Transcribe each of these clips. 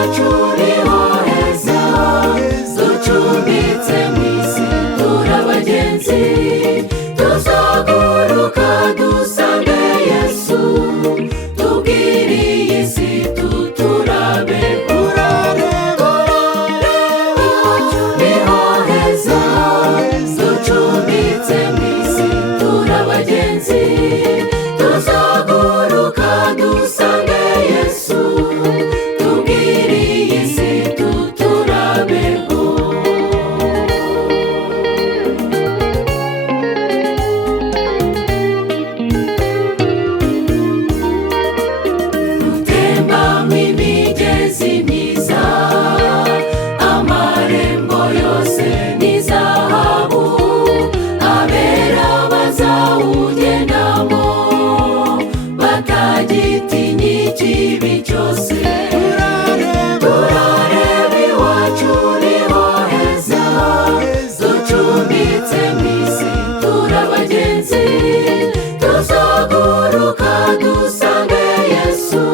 iwacu niho heza, ducumbitse mu isi turabagenzi, tuzaguruka dusange Yesu, tubwire iyi si tuturabeho. Iwacu niho heza, ducumbitse mu isi turabagenzi, tuzaguruka dusange Yesu, tubwire iyi si tuturabeho. Dutembamo imigezi myiza, amarembo yose ni zahabu, abera bazawugendamo batagitinya ikibi cyose. Turareba iwacu niho heza, ducumbitse mu isi turabagenzi, tuzaguruka dusange Yesu,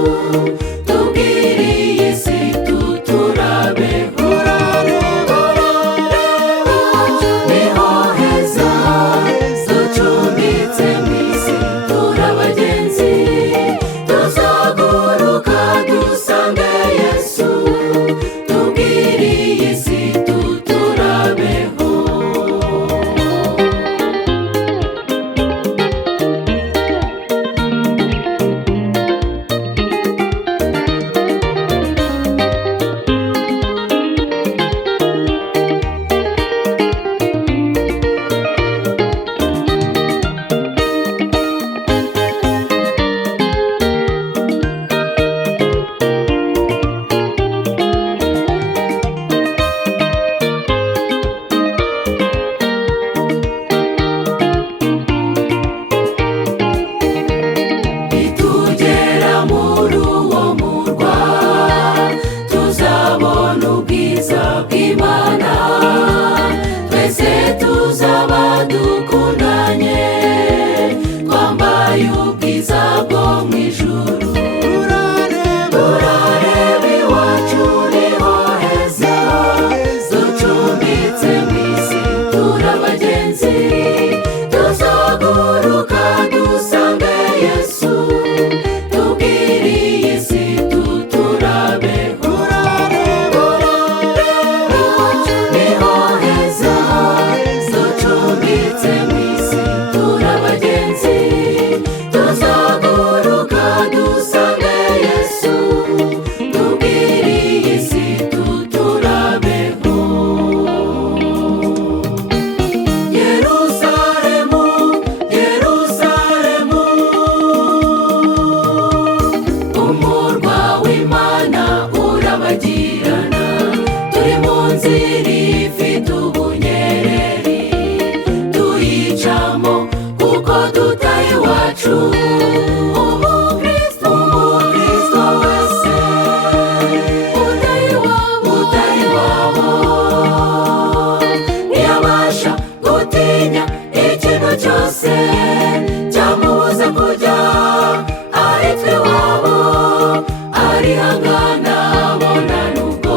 tubwire iyi si tuturabeho. Iwacu niho heza, ducumbitse mu isi turabagenzi, tuzaguruka dusange Yesu, tubwire iyi si tuturabeho. Nitugera muri uwo murwa, tuzabona ubwiza bw'Imana, twese tuzaba dukundanye, twambaye ubwiza bwo mu ijuru. Turareba iwacu niho heza, ducumbitse mu isi turabagenzi, tuzaguruka dusange Yesu, tubwire iyi si tuturabeho. Iwacu niho heza, ducumbitse mu isi turabagenzi, tuzaguruka dusange Yesu, tubwire iyi si tuturabeho. Yerusalemu, Yerusalemu, umurwa w'Imana urabagirana, turi mu nzira ifite ubunyereri, tuyicamo kuko dutaye iwacu. Umukristo wese utaye iwabo ntiyabasha gutinya ikintu cyose cyamubuza kujya ahitwa iwabo, arihangana abona nubwo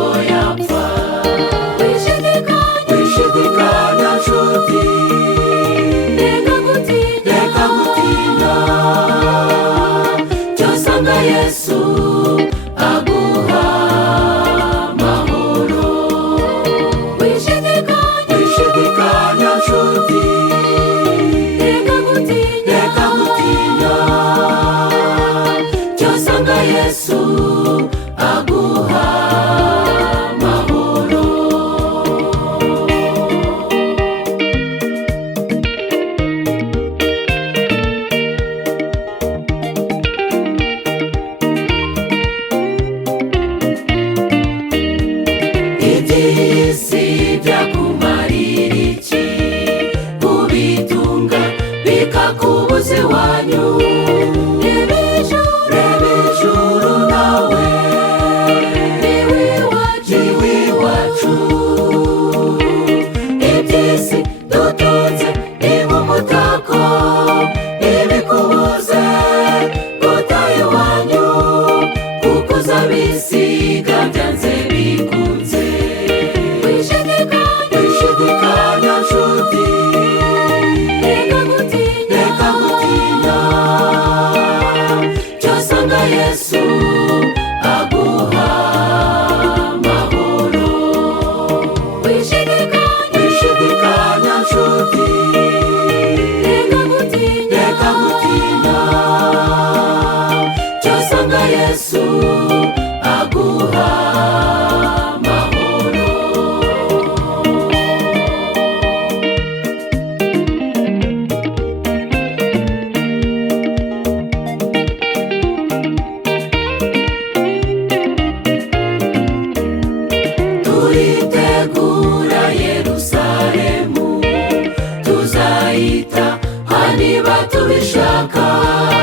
imyaka